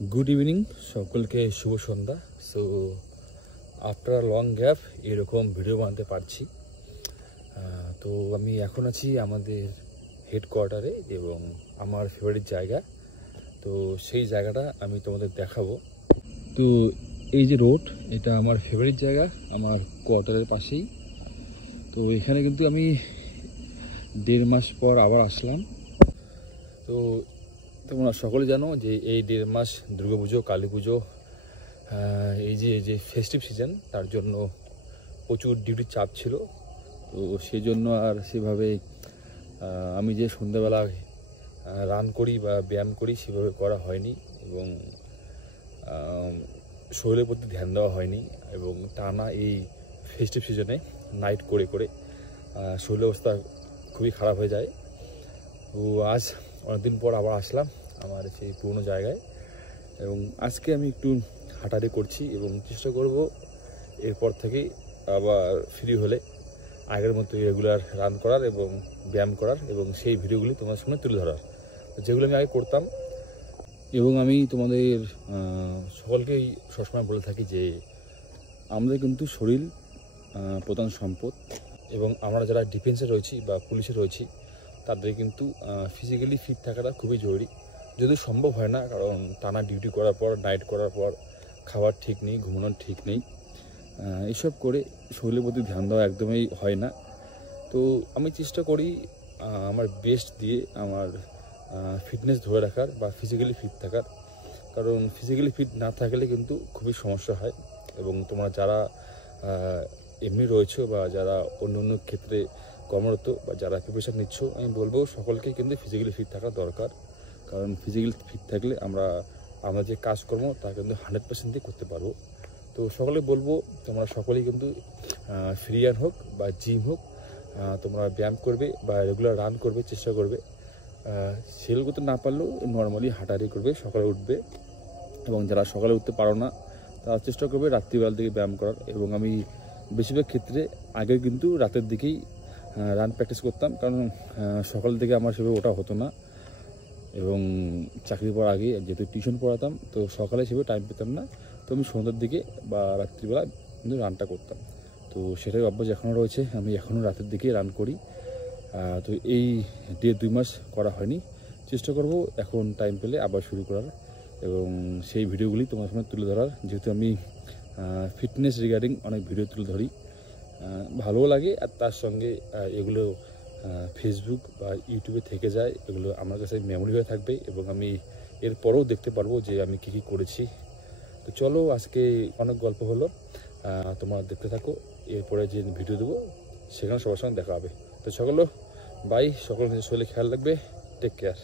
Good evening, সকলকে শুভ সন্ধ্যা। So after long gap এরকম video বানাতে পারছি। তো আমি এখন আছি আমাদের হেডকোয়ার্টারে এবং আমার ফেভারিট জায়গা। তো সেই জায়গাটা আমি তোমাদের দেখাবো। তো এই যে রোড, এটা আমার ফেভারিট জায়গা, আমার কোয়ার্টারের পাশেই। তো এখানে কিন্তু আমি 1.5 মাস পর আবার আসলাম। তো তোমরা সকলে জানো যে এই 1.5 মাস দুর্গাপুজো, কালী পুজো, এই যে ফেস্টিভ সিজন, তার জন্য প্রচুর ডিউটির চাপ ছিল। তো সেই জন্য আর সেভাবে আমি যে সন্ধ্যাবেলা রান করি বা ব্যায়াম করি সেভাবে করা হয়নি এবং শরীরের প্রতি ধ্যান দেওয়া হয়নি। এবং টানা এই ফেস্টিভ সিজনে নাইট করে করে শরীরের অবস্থা খুবই খারাপ হয়ে যায়। তো আজ অনেকদিন পর আবার আসলাম আমার সেই পুরনো জায়গায় এবং আজকে আমি একটু হাঁটাহাঁটি করছি এবং চেষ্টা করব এরপর থেকে আবার ফ্রি হলে আগের মতো রেগুলার রান করার এবং ব্যায়াম করার এবং সেই ভিডিওগুলি তোমাদের সামনে তুলে ধরার, যেগুলো আমি আগে করতাম। এবং আমি তোমাদের সকলকেই সবসময় বলে থাকি যে আমাদের কিন্তু শরীর প্রধান সম্পদ এবং আমরা যারা ডিফেন্সে রয়েছি বা পুলিশে রয়েছি তাদের কিন্তু ফিজিক্যালি ফিট থাকাটা খুবই জরুরি। যদিও সম্ভব হয় না, কারণ টানা ডিউটি করার পর, নাইট করার পর খাবার ঠিক নেই, ঘুমানোর ঠিক নেই, এসব করে শরীরের প্রতি ধ্যান দেওয়া একদমই হয় না। তো আমি চেষ্টা করি আমার বেস্ট দিয়ে আমার ফিটনেস ধরে রাখার বা ফিজিক্যালি ফিট থাকার, কারণ ফিজিক্যালি ফিট না থাকলে কিন্তু খুবই সমস্যা হয়। এবং তোমরা যারা এমনি রয়েছে বা যারা অন্য অন্য ক্ষেত্রে কর্মরত বা যারা প্রিপারেশন নিচ্ছ, আমি বলবো সকলকেই কিন্তু ফিজিক্যালি ফিট থাকা দরকার। কারণ ফিজিক্যালি ফিট থাকলে আমরা যে কাজকর্ম তা কিন্তু 100% দিয়ে করতে পারবো। তো সকলে বলবো তোমরা সকলেই কিন্তু ফ্রি রান হোক বা জিম হোক, তোমরা ব্যায়াম করবে বা রেগুলার রান করবে, চেষ্টা করবে। সেল করতে না পারলেও নর্মালি হাঁটাহাঁটি করবে, সকালে উঠবে। এবং যারা সকালে উঠতে পারো না তারা চেষ্টা করবে রাত্রিবেলার দিকে ব্যায়াম করার। এবং আমি বেশিরভাগ ক্ষেত্রে আগে কিন্তু রাতের দিকেই রান প্র্যাকটিস করতাম, কারণ সকাল থেকে আমার সেভাবে ওঠা হতো না। এবং চাকরি পড়ার আগে যেহেতু টিউশন পড়াতাম, তো সকালে সেভাবে টাইম পেতাম না। তো আমি সন্ধ্যার দিকে বা রাত্রিবেলা কিন্তু রানটা করতাম। তো সেটাই অভ্যাস এখনও রয়েছে, আমি এখনও রাতের দিকে রান করি। তো এই 1.5-2 মাস করা হয়নি, চেষ্টা করব এখন টাইম পেলে আবার শুরু করার এবং সেই ভিডিওগুলি তোমার সামনে তুলে ধরার। যেহেতু আমি ফিটনেস রিগার্ডিং অনেক ভিডিও তুলে ধরি, ভালোও লাগে। আর তার সঙ্গে এগুলো ফেসবুক বা ইউটিউবে থেকে যায়, এগুলো আমার কাছে মেমোরি হয়ে থাকবে এবং আমি এরপরেও দেখতে পারবো যে আমি কী কী করেছি। তো চলো, আজকে অনেক গল্প হলো, তোমরা দেখতে থাকো। এরপরে যে ভিডিও দেবো সেখানে সবার সঙ্গে দেখা হবে। তো সকলে বাই, সকল শরীরে খেয়াল রাখবে, টেক কেয়ার।